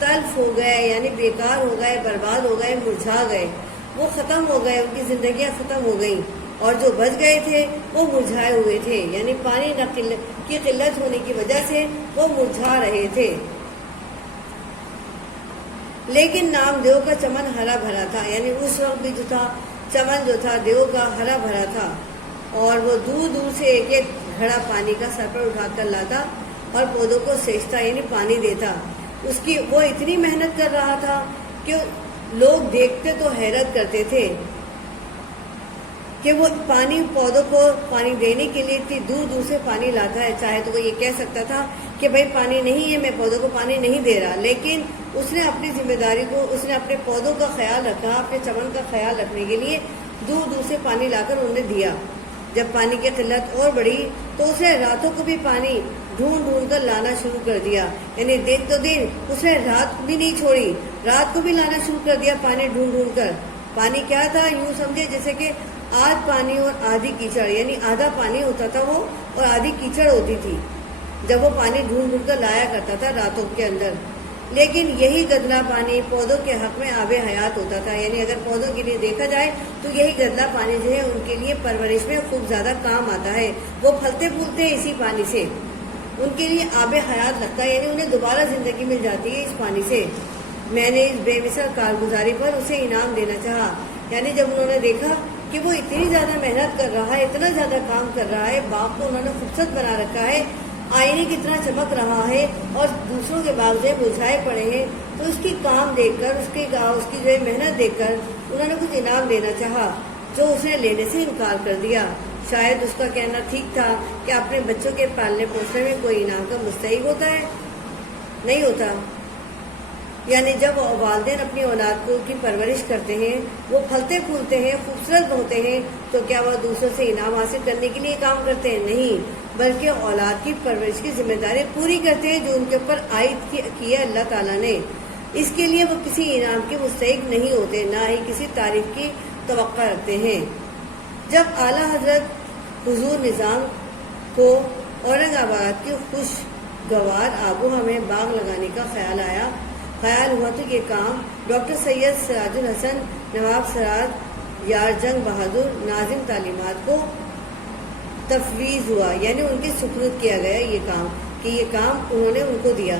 تلف ہو گئے، یعنی بیکار ہو گئے، برباد ہو گئے، مرجھا گئے، وہ ختم ہو گئے، ان کی زندگیاں ختم ہو گئیں، اور جو بچ گئے تھے وہ مرجھائے ہوئے تھے، یعنی پانی کی قلت ہونے کی وجہ سے وہ مرجھا رہے تھے۔ لیکن نام دیو کا چمن ہرا بھرا تھا، یعنی اس وقت بھی جو تھا چمن جو تھا دیو کا ہرا بھرا تھا، اور وہ دور دور سے ایک ایک گھڑا پانی کا سر پر اٹھا کر لاتا اور پودوں کو سینچتا، یعنی پانی دیتا۔ اس کی وہ اتنی محنت کر رہا تھا کہ لوگ دیکھتے تو حیرت کرتے تھے کہ وہ پانی پودوں کو پانی دینے کے لیے اتنی دور دور سے پانی لاتا ہے۔ چاہے تو وہ یہ کہہ سکتا تھا کہ بھائی پانی نہیں ہے، میں پودوں کو پانی نہیں دے رہا، لیکن اس نے اپنی ذمہ داری کو، اس نے اپنے پودوں کا خیال رکھا، اپنے چمن کا خیال رکھنے کے لیے دور دور سے پانی لا کر انہیں دیا۔ جب پانی کی قلت اور بڑھی تو اس نے راتوں کو بھی پانی ڈھونڈ ڈھونڈ کر لانا شروع کر دیا، یعنی دن تو دن اس نے رات بھی نہیں چھوڑی، رات کو بھی لانا شروع کر دیا پانی ڈھونڈ ڈھونڈ کر۔ پانی کیا تھا، یوں سمجھے جیسے کہ آدھ پانی اور آدھی کیچڑ، یعنی آدھا پانی ہوتا تھا وہ اور آدھی کیچڑ ہوتی تھی جب وہ پانی ڈھونڈ ڈھونڈ کر لایا کرتا تھا راتوں کے اندر۔ لیکن یہی گدلا پانی پودوں کے حق میں آب حیات ہوتا تھا، یعنی اگر پودوں کے لیے دیکھا جائے تو یہی گدلا پانی جو ہے ان کے لیے پرورش میں خوب زیادہ کام آتا ہے، وہ پھلتے پھولتے ہیں اسی پانی سے، ان کے لیے آب حیات لگتا ہے، یعنی انہیں دوبارہ زندگی مل جاتی ہے اس پانی سے۔ میں نے اس بے مثال کارگزاری پر اسے انعام دینا چاہا، یعنی جب انہوں نے دیکھا کہ وہ اتنی زیادہ محنت کر رہا ہے، اتنا زیادہ کام کر رہا ہے، باغ کو انہوں نے خوبصورت بنا رکھا ہے، آئینے کی طرح چمک رہا ہے، اور دوسروں کے باغ جو مرجھائے پڑے ہیں، تو اس کی کام دیکھ کر، اس کی جو ہے محنت دیکھ کر انہوں نے کچھ انعام دینا چاہا، جو اس نے لینے سے انکار کر دیا۔ شاید اس کا کہنا ٹھیک تھا کہ اپنے بچوں کے پالنے پوسنے میں کوئی انعام کا مستحق ہوتا ہے، نہیں ہوتا۔ یعنی جب والدین اپنی اولاد کو کی پرورش کرتے ہیں، وہ پھلتے پھولتے ہیں، خوبصورت ہوتے ہیں، تو کیا وہ دوسروں سے انعام حاصل کرنے کے لیے کام کرتے ہیں؟ نہیں، بلکہ اولاد کی پرورش کی ذمہ داری پوری کرتے ہیں جو ان کے اوپر عائد کی ہے اللہ تعالیٰ نے۔ اس کے لیے وہ کسی انعام کے مستحق نہیں ہوتے، نہ ہی کسی تعریف کی توقع رکھتے ہیں۔ جب اعلیٰ حضرت حضور نظام کو اورنگ آباد کی خوشگوار آب و ہوا میں باغ لگانے کا خیال ہوا تو یہ کام ڈاکٹر سید سراج الحسن، نواب سراج یار جنگ بہادر ناظم تعلیمات کو تفویض ہوا، یعنی ان کے سپرد کیا گیا یہ کام، کہ یہ کام انہوں نے ان کو دیا۔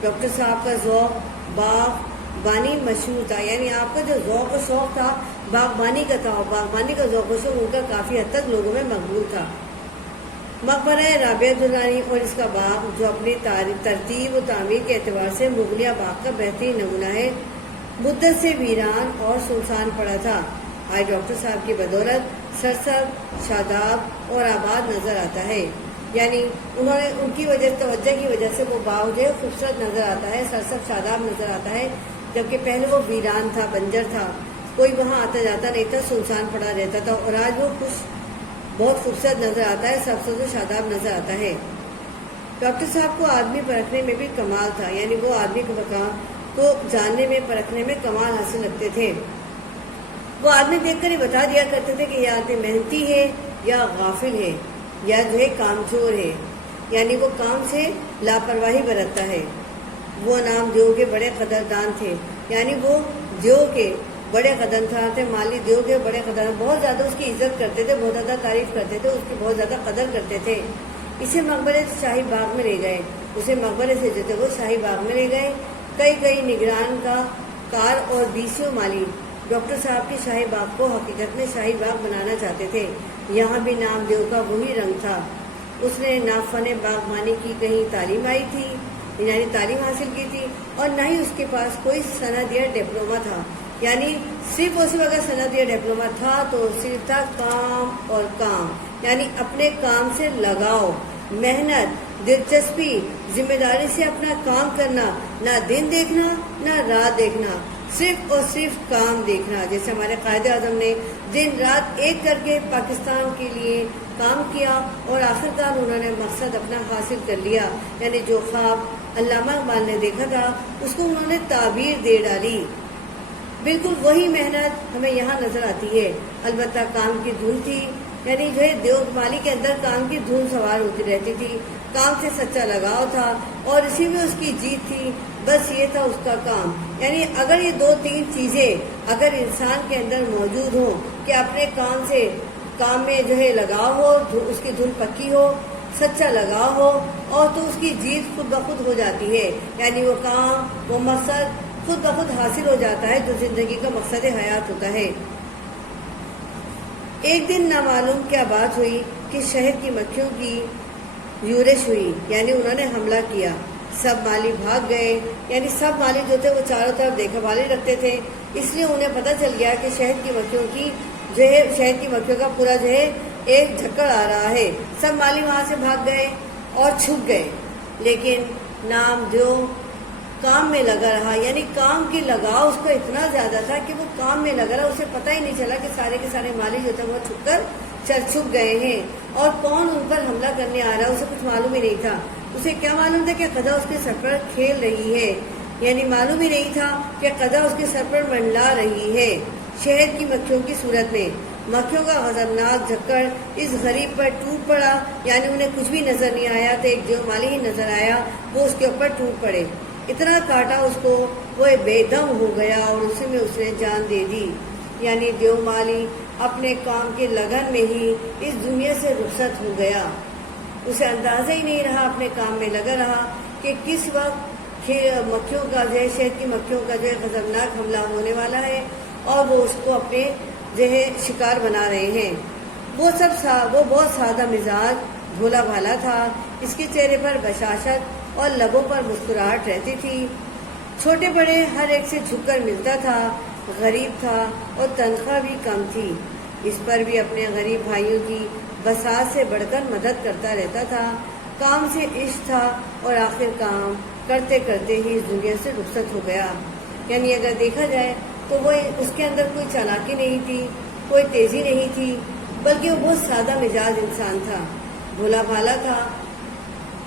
ڈاکٹر صاحب کا ذوق باغبانی مشہور تھا، یعنی آپ کا جو ذوق و شوق تھا باغبانی کا تھا، باغبانی کا ذوق و شوق ان کا کافی حد تک لوگوں میں مقبول تھا۔ مقبرہ رابعہ درانی اور اس کا باغ، جو اپنی ترتیب و تعمیر کے اعتبار سے مغلیہ باغ کا بہترین نمونہ ہے، مدت سے ویران اور سنسان پڑا تھا، آج ڈاکٹر صاحب کی بدولت سرسبز، شاداب اور آباد نظر آتا ہے۔ یعنی انہوں نے ان کی توجہ کی وجہ سے وہ باغ جو ہے خوبصورت نظر آتا ہے، سرسبز شاداب نظر آتا ہے، جبکہ پہلے وہ ویران تھا، بنجر تھا، کوئی وہاں آتا جاتا نہیں تھا، سنسان پڑا رہتا تھا، اور آج وہ بہت خوبصورت نظر آتا ہے، سرسبز و شاداب نظر آتا ہے۔ ڈاکٹر صاحب کو آدمی پرکھنے میں بھی کمال تھا، یعنی وہ آدمی کے مقام کو جاننے میں، پرکھنے میں کمال حاصل رکھتے تھے۔ وہ آدمی دیکھ کر ہی بتا دیا کرتے تھے کہ یہ آدمی محنتی ہے یا غافل ہے یا جو ہے کامچور ہے، یعنی وہ کام سے لاپرواہی برتتا ہے۔ وہ نام دیو کے بڑے قدردان تھے، یعنی وہ دیو کے بڑے قدردان تھے، مالی دیو کے بڑے قدردان، بہت زیادہ اس کی عزت کرتے تھے، بہت زیادہ تعریف کرتے تھے، اس کی بہت زیادہ قدر کرتے تھے۔ اسے مقبرے شاہی باغ میں لے گئے، اسے مقبرے سے جو تھے وہ شاہی باغ میں لے گئے۔ کئی نگران کا کار اور بیسیوں مالی ڈاکٹر صاحب کے شاہی باغ کو حقیقت میں شاہی باغ بنانا چاہتے تھے۔ یہاں بھی نام دیو کا وہی رنگ تھا، اس نے نہ فن باغبانی کی کہیں تعلیم آئی تھی، یعنی تعلیم حاصل کی تھی، اور نہ ہی اس کے پاس کوئی سند یا ڈپلوما تھا، یعنی صرف اور صرف اگر سند یا ڈپلوما تھا تو صرف تھا کام اور کام، یعنی اپنے کام سے لگاؤ، محنت، دلچسپی، ذمہ داری سے اپنا کام کرنا، نہ دن دیکھنا نہ رات دیکھنا، صرف اور صرف کام دیکھنا۔ جیسے ہمارے قائد اعظم نے دن رات ایک کر کے پاکستان کے لیے کام کیا اور آخرکار انہوں نے مقصد اپنا حاصل کر لیا، یعنی جو خواب علامہ اقبال نے دیکھا تھا اس کو انہوں نے تعبیر دے ڈالی۔ بالکل وہی محنت ہمیں یہاں نظر آتی ہے، البتہ کام کی دھن تھی، یعنی جو ہے دیو مالی کے اندر کام کی دھن سوار ہوتی رہتی تھی، کام سے سچا لگاؤ تھا اور اسی میں اس کی جیت تھی۔ بس یہ تھا اس کا کام. یعنی اگر یہ 2-3 چیزیں اگر انسان کے اندر موجود ہوں کہ اپنے کام میں جو ہے لگاؤ ہو، اس کی دھن پکی ہو، سچا لگاؤ ہو، اور تو اس کی جیت خود بخود ہو جاتی ہے. یعنی وہ کام، وہ مقصد خود بخود حاصل ہو جاتا ہے جو زندگی کا مقصد حیات ہوتا ہے. ایک دن نامعلوم کیا بات ہوئی کہ شہد کی مکھیوں کی یورش ہوئی، یعنی انہوں نے حملہ کیا. سب مالی بھاگ گئے. یعنی سب مالی جو تھے وہ چاروں طرف دیکھا بھالی رکھتے تھے، اس لیے انہیں پتہ چل گیا کہ شہد کی مکھیوں کا پورا جو ہے ایک جھکڑ آ رہا ہے. سب مالی وہاں سے بھاگ گئے اور چھپ گئے. لیکن نامدیو کام میں لگا رہا. یعنی کام کی لگاؤ اس کو اتنا زیادہ تھا کہ وہ کام میں لگا رہا. اسے پتہ ہی نہیں چلا کہ سارے کے سارے مالی جو تھے وہ چھپ گئے ہیں اور کون ان پر حملہ کرنے آ رہا ہے اسے کچھ معلوم ہی نہیں تھا. اسے کیا معلوم تھا کہ قضا اس کے سر پر کھیل رہی ہے. یعنی معلوم ہی نہیں تھا کہ قضا اس کے سر پر منڈلا رہی ہے شہد کی مکھیوں کی صورت میں. مکھیوں کا خطرناک جھکڑ اس غریب پر ٹوٹ پڑا. یعنی انہیں کچھ بھی نظر نہیں آیا تو ایک دیو مالی ہی نظر آیا، وہ اس کے اوپر ٹوٹ پڑے. اتنا کاٹا اس کو، وہ بے دم ہو گیا اور اسی میں اس نے جان دے دی. یعنی دیو مالی اپنے کام کے لگن میں ہی اس دنیا سے رخصت ہو گیا. اسے اندازہ ہی نہیں رہا، اپنے کام میں لگا رہا کہ کس وقت مکھیوں کا جو ہے، شہد کی مکھیوں کا جو ہے خطرناک حملہ ہونے والا ہے اور وہ اس کو اپنے جو ہے شکار بنا رہے ہیں. وہ بہت سادہ مزاج، بھولا بھالا تھا. اس کے چہرے پر بشاشت اور لبوں پر مسکراہٹ رہتی تھی. چھوٹے بڑے ہر ایک سے جھک کر ملتا تھا. غریب تھا اور تنخواہ بھی کم تھی. اس پر بھی اپنے غریب بھائیوں کی بساط سے بڑھ کر مدد کرتا رہتا تھا. کام سے عشق تھا اور آخر کام کرتے کرتے ہی اس دنیا سے رخصت ہو گیا. یعنی اگر دیکھا جائے تو وہ اس کے اندر کوئی چالاکی نہیں تھی، کوئی تیزی نہیں تھی، بلکہ وہ بہت سادہ مزاج انسان تھا، بھولا بھالا تھا.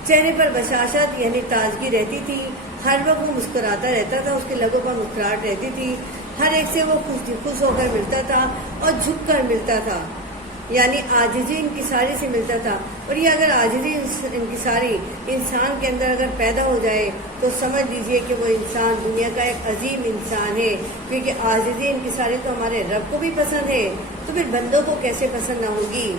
چہرے پر بشاشت یعنی تازگی رہتی تھی. ہر وقت وہ مسکراتا رہتا تھا، اس کے لبوں پر مسکراہٹ رہتی تھی. ہر ایک سے وہ خوش ہو کر ملتا تھا اور جھک کر ملتا تھا. یعنی عاجزی انکساری سے ملتا تھا. اور یہ اگر عاجزی انکساری انسان کے اندر اگر پیدا ہو جائے تو سمجھ لیجئے کہ وہ انسان دنیا کا ایک عظیم انسان ہے. کیونکہ عاجزی انکساری تو ہمارے رب کو بھی پسند ہے، تو پھر بندوں کو کیسے پسند نہ ہوگی.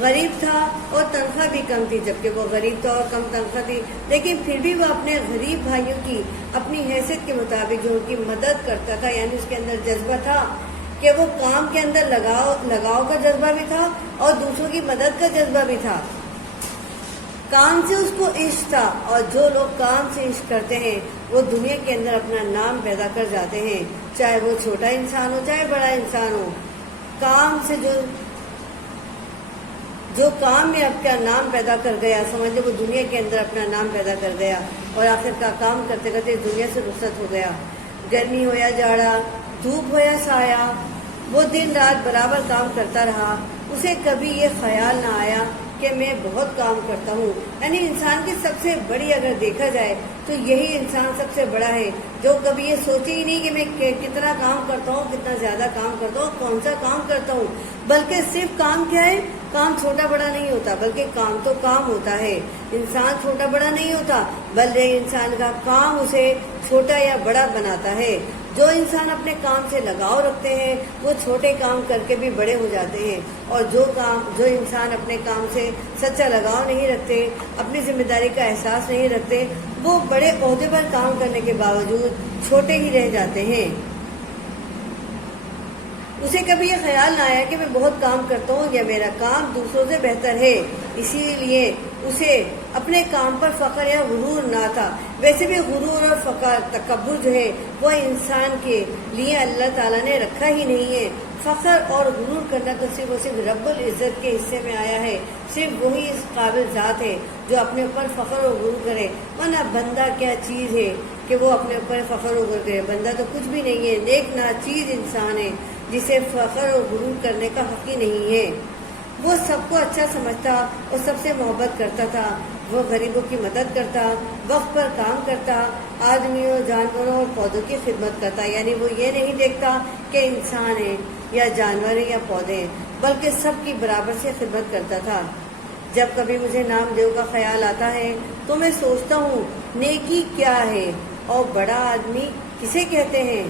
غریب تھا اور تنخواہ بھی کم تھی، جبکہ وہ غریب تھا اور کم تنخواہ تھی، لیکن پھر بھی وہ اپنے غریب بھائیوں کی اپنی حیثیت کے مطابق جو ان کی مدد کرتا تھا. یعنی اس کے اندر جذبہ تھا کہ وہ کام کے اندر لگاؤ کا جذبہ بھی تھا اور دوسروں کی مدد کا جذبہ بھی تھا. کام سے اس کو عشق تھا، اور جو لوگ کام سے عشق کرتے ہیں وہ دنیا کے اندر اپنا نام پیدا کر جاتے ہیں، چاہے وہ چھوٹا انسان ہو چاہے بڑا انسان ہو. کام سے جو کام میں اپنا نام پیدا کر گیا، سمجھ لو وہ دنیا کے اندر اپنا نام پیدا کر گیا اور آخر کا کام کرتے کرتے دنیا سے رخصت ہو گیا. گرمی ہو یا جاڑا، دھوپ ہو یا سایہ، وہ دن رات برابر کام کرتا رہا. اسے کبھی یہ خیال نہ آیا کہ میں بہت کام کرتا ہوں. یعنی انسان کی سب سے بڑی اگر دیکھا جائے تو یہی انسان سب سے بڑا ہے جو کبھی یہ سوچے ہی نہیں کہ میں کتنا کام کرتا ہوں، کتنا زیادہ کام کرتا ہوں، کون سا کام کرتا ہوں. بلکہ صرف کام کیا ہے، کام چھوٹا بڑا نہیں ہوتا، بلکہ کام تو کام ہوتا ہے. انسان چھوٹا بڑا نہیں ہوتا، بلکہ انسان کا کام اسے چھوٹا یا بڑا بناتا ہے. جو انسان اپنے کام سے لگاؤ رکھتے ہیں وہ چھوٹے کام کر کے بھی بڑے ہو جاتے ہیں، اور جو انسان اپنے کام سے سچا لگاؤ نہیں رکھتے، اپنی ذمہ داری کا احساس نہیں رکھتے، وہ بڑے عہدے پر کام کرنے کے باوجود چھوٹے ہی رہ جاتے ہیں. اسے کبھی یہ خیال نہ آیا کہ میں بہت کام کرتا ہوں یا میرا کام دوسروں سے بہتر ہے. اسی لیے اسے اپنے کام پر فخر یا غرور نہ تھا. ویسے بھی غرور اور فخر، تکبر جو ہے وہ انسان کے لیے اللہ تعالیٰ نے رکھا ہی نہیں ہے. فخر اور غرور کرنا تو صرف رب العزت کے حصے میں آیا ہے. صرف وہی اس قابل ذات ہے جو اپنے اوپر فخر اور غرور کرے. ورنہ بندہ کیا چیز ہے کہ وہ اپنے اوپر فخر اور غرور کرے؟ بندہ تو کچھ بھی نہیں ہے، نیک ناچیز انسان ہے جسے فخر اور غرور کرنے کا حق ہی نہیں ہے. وہ سب کو اچھا سمجھتا اور سب سے محبت کرتا تھا. وہ غریبوں کی مدد کرتا، وقت پر کام کرتا، آدمیوں، جانوروں اور پودوں کی خدمت کرتا. یعنی وہ یہ نہیں دیکھتا کہ انسان ہے یا جانور ہیں یا پودے ہیں، بلکہ سب کی برابر سے خدمت کرتا تھا. جب کبھی مجھے نام دیو کا خیال آتا ہے تو میں سوچتا ہوں نیکی کیا ہے. اور بڑا آدمی کسے کہتے ہیں؟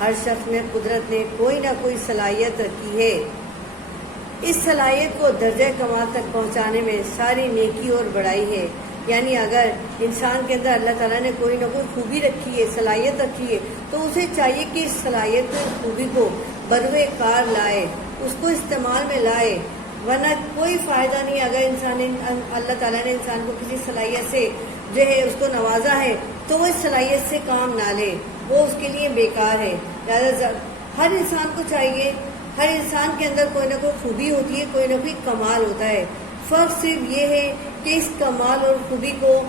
ہر شخص میں قدرت نے کوئی نہ کوئی صلاحیت رکھی ہے، اس صلاحیت کو درجہ کمال تک پہنچانے میں ساری نیکی اور بڑائی ہے۔ یعنی اگر انسان کے اندر اللہ تعالیٰ نے کوئی نہ کوئی خوبی رکھی ہے، صلاحیت رکھی ہے، تو اسے چاہیے کہ اس صلاحیت کو، خوبی کو بروئے کار لائے، اس کو استعمال میں لائے، ورنہ کوئی فائدہ نہیں اگر اللہ تعالیٰ نے انسان کو کسی صلاحیت سے جو ہے اس کو نوازا ہے تو وہ اس صلاحیت سے کام نہ لے، وہ اس کے لیے بیکار ہے۔ لہٰذا ہر انسان کو چاہیے، ہر انسان کے اندر کوئی نہ کوئی خوبی ہوتی ہے، کوئی نہ کوئی کمال ہوتا ہے، فرق صرف یہ ہے کہ اس کمال اور خوبی کو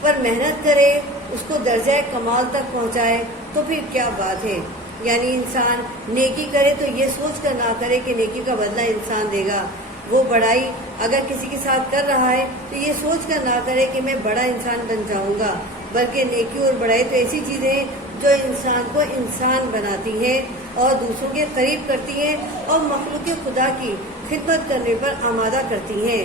پر محنت کرے، اس کو درجہ کمال تک پہنچائے تو پھر کیا بات ہے۔ یعنی انسان نیکی کرے تو یہ سوچ کر نہ کرے کہ نیکی کا بدلہ انسان دے گا، وہ بڑائی اگر کسی کے ساتھ کر رہا ہے تو یہ سوچ کر نہ کرے کہ میں بڑا انسان بن جاؤں گا، بلکہ نیکی اور بڑائی تو ایسی چیزیں ہیں جو انسان کو انسان بناتی ہیں اور دوسروں کے قریب کرتی ہیں اور مخلوق خدا کی خدمت کرنے پر آمادہ کرتی ہیں۔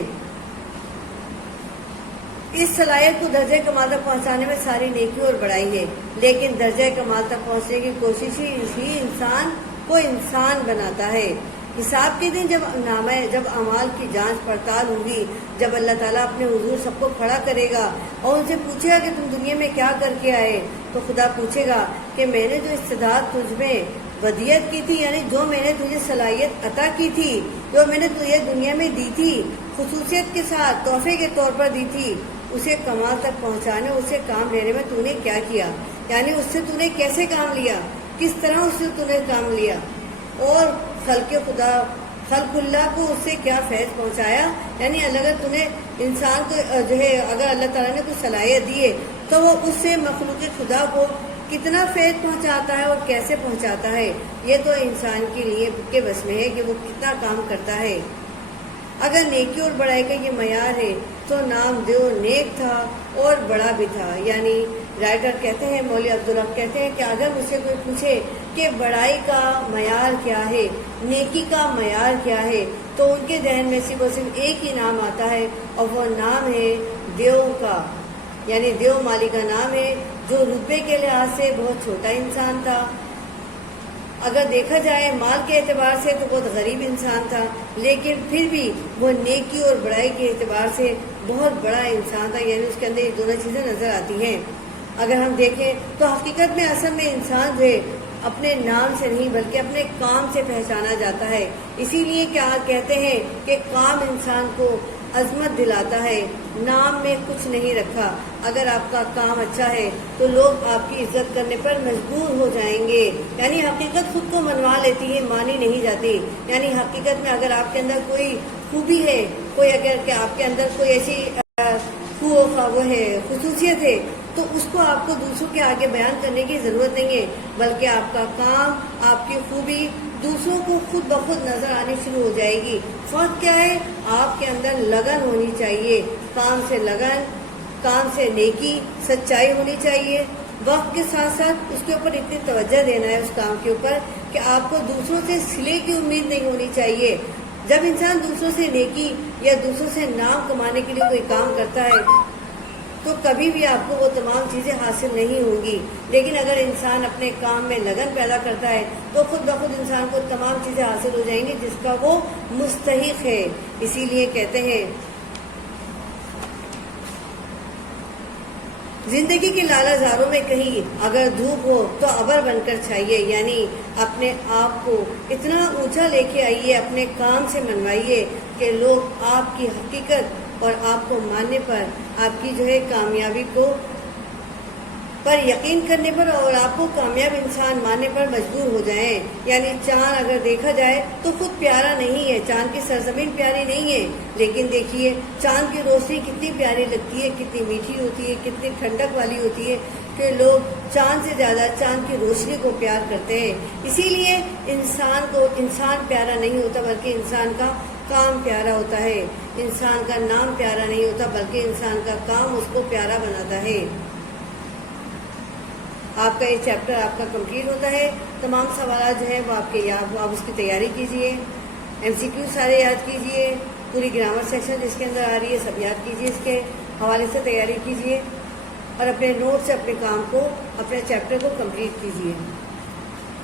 اس صلاحیت کو درجہ کمال تک پہنچانے میں ساری نیکی اور بڑائی ہے، لیکن درجہ کمال تک پہنچنے کی کوشش ہی انسان کو انسان بناتا ہے۔ حساب کے دن جب اعمال کی جانچ پڑتال ہوگی، جب اللہ تعالیٰ اپنے حضور سب کو کھڑا کرے گا اور ان سے پوچھے گا کہ تم دنیا میں کیا کر کے آئے، تو خدا پوچھے گا کہ میں نے جو استعداد تجھ میں ودیت کی تھی، یعنی جو میں نے تجھے صلاحیت عطا کی تھی، جو میں نے تجھے دنیا میں دی تھی، خصوصیت کے ساتھ تحفے کے طور پر دی تھی، اسے کمال تک پہنچانے، اسے کام لینے میں تو نے کیا کیا، یعنی اس سے تو نے کیسے کام لیا، کس طرح اس سے تو نے کام لیا، اور خلق اللہ کو اس سے کیا فیض پہنچایا۔ یعنی اگر تو نے انسان کو جو ہے اگر اللہ تعالیٰ نے کوئی صلاحیت دی ہے تو وہ اس سے مخلوق خدا کو کتنا فیض پہنچاتا ہے اور کیسے پہنچاتا ہے، یہ تو انسان کے لیے کے بس میں ہے کہ وہ کتنا کام کرتا ہے۔ اگر نیکی اور بڑائی کا یہ معیار ہے تو نام دیو نیک تھا اور بڑا بھی تھا۔ یعنی رائٹر کہتے ہیں، مولوی عبدالحق کہتے ہیں کہ اگر مجھ سے کوئی پوچھے کہ بڑائی کا معیار کیا ہے، نیکی کا معیار کیا ہے، تو ان کے ذہن میں صرف ایک ہی نام آتا ہے، اور وہ نام ہے دیو کا، یعنی دیو مالی کا نام ہے، جو رتبے کے لحاظ سے بہت چھوٹا انسان تھا، اگر دیکھا جائے مال کے اعتبار سے تو بہت غریب انسان تھا، لیکن پھر بھی وہ نیکی اور بڑائی کے اعتبار سے بہت بڑا انسان تھا۔ یعنی اس کے اندر یہ دونوں چیزیں نظر آتی ہیں۔ اگر ہم دیکھیں تو حقیقت میں اصل میں انسان جو ہے اپنے نام سے نہیں بلکہ اپنے کام سے پہچانا جاتا ہے۔ اسی لیے کیا کہتے ہیں کہ کام انسان کو عظمت دلاتا ہے، نام میں کچھ نہیں رکھا۔ اگر آپ کا کام اچھا ہے تو لوگ آپ کی عزت کرنے پر مجبور ہو جائیں گے۔ یعنی حقیقت خود کو منوا لیتی ہے، مانی نہیں جاتی۔ یعنی حقیقت میں اگر آپ کے اندر کوئی خوبی ہے، کوئی اگر کہ آپ کے اندر کوئی ایسی وہ ہے خصوصیت ہے، تو اس کو آپ کو دوسروں کے آگے بیان کرنے کی ضرورت نہیں ہے، بلکہ آپ کا کام، آپ کی خوبی دوسروں کو خود بخود نظر آنی شروع ہو جائے گی۔ فرق کیا ہے؟ آپ کے اندر لگن ہونی چاہیے، کام سے لگن، کام سے نیکی، سچائی ہونی چاہیے۔ وقت کے ساتھ ساتھ اس کے اوپر اتنی توجہ دینا ہے اس کام کے اوپر کہ آپ کو دوسروں سے صلے کی امید نہیں ہونی چاہیے۔ جب انسان دوسروں سے نیکی یا دوسروں سے نام کمانے کے لیے کوئی کام کرتا ہے تو کبھی بھی آپ کو وہ تمام چیزیں حاصل نہیں ہوں گی، لیکن اگر انسان اپنے کام میں لگن پیدا کرتا ہے تو خود بخود انسان کو تمام چیزیں حاصل ہو جائیں گی جس کا وہ مستحق ہے۔ اسی لیے کہتے ہیں زندگی کے لالا زاروں میں کہیں اگر دھوپ ہو تو ابر بن کر چھائیے، یعنی اپنے آپ کو اتنا اونچا لے کے آئیے، اپنے کام سے منوائیے کہ لوگ آپ کی حقیقت اور آپ کو ماننے پر، آپ کی جو ہے کامیابی کو پر یقین کرنے پر اور آپ کو کامیاب انسان ماننے پر مجبور ہو جائیں۔ یعنی چاند اگر دیکھا جائے تو خود پیارا نہیں ہے، چاند کی سرزمین پیاری نہیں ہے، لیکن دیکھیے چاند کی روشنی کتنی پیاری لگتی ہے، کتنی میٹھی ہوتی ہے، کتنی ٹھنڈک والی ہوتی ہے کہ لوگ چاند سے زیادہ چاند کی روشنی کو پیار کرتے ہیں۔ اسی لیے انسان پیارا نہیں ہوتا بلکہ انسان کا کام پیارا ہوتا ہے، انسان کا نام پیارا نہیں ہوتا بلکہ انسان کا کام اس کو پیارا بناتا ہے۔ آپ کا یہ چیپٹر آپ کا کمپلیٹ ہوتا ہے۔ تمام سوالات جو ہیں وہ آپ کے یاد، آپ اس کی تیاری کیجئے، MCQ سارے یاد کیجئے، پوری گرامر سیکشن جس کے اندر آ رہی ہے سب یاد کیجئے، اس کے حوالے سے تیاری کیجئے۔ اور اپنے نوٹ سے اپنے کام کو، اپنے چیپٹر کو کمپلیٹ کیجیے،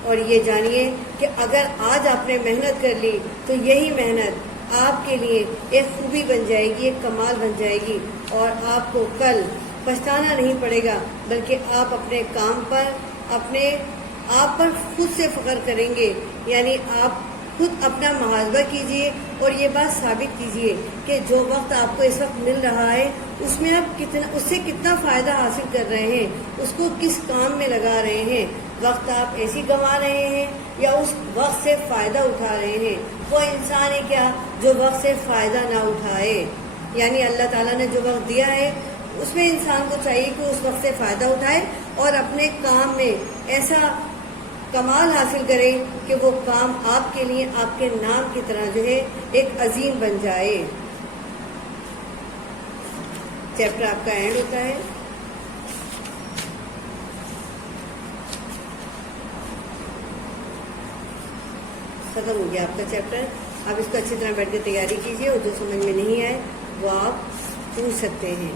اور یہ جانیے کہ اگر آج آپ نے محنت کر لی تو یہی محنت آپ کے لیے ایک خوبی بن جائے گی، ایک کمال بن جائے گی، اور آپ کو کل پچھتانا نہیں پڑے گا، بلکہ آپ اپنے کام پر، اپنے آپ پر خود سے فخر کریں گے۔ یعنی آپ خود اپنا محاسبہ کیجئے اور یہ بات ثابت کیجئے کہ جو وقت آپ کو اس وقت مل رہا ہے اس میں آپ اس سے کتنا فائدہ حاصل کر رہے ہیں، اس کو کس کام میں لگا رہے ہیں۔ وقت آپ ایسی گنوا رہے ہیں یا اس وقت سے فائدہ اٹھا رہے ہیں؟ وہ انسان ہے کیا جو وقت سے فائدہ نہ اٹھائے؟ یعنی اللہ تعالیٰ نے جو وقت دیا ہے اس میں انسان کو چاہیے کہ اس وقت سے فائدہ اٹھائے اور اپنے کام میں ایسا کمال حاصل کرے کہ وہ کام آپ کے لیے، آپ کے نام کی طرح جو ہے ایک عظیم بن جائے۔ چیپٹر آپ کا اینڈ ہوتا ہے۔ ختم ہو گیا آپ کا چیپٹر۔ آپ اس کو اچھی طرح بیٹھ کے تیاری کیجیے، اور جو سمجھ میں نہیں آئے وہ آپ پوچھ سکتے ہیں۔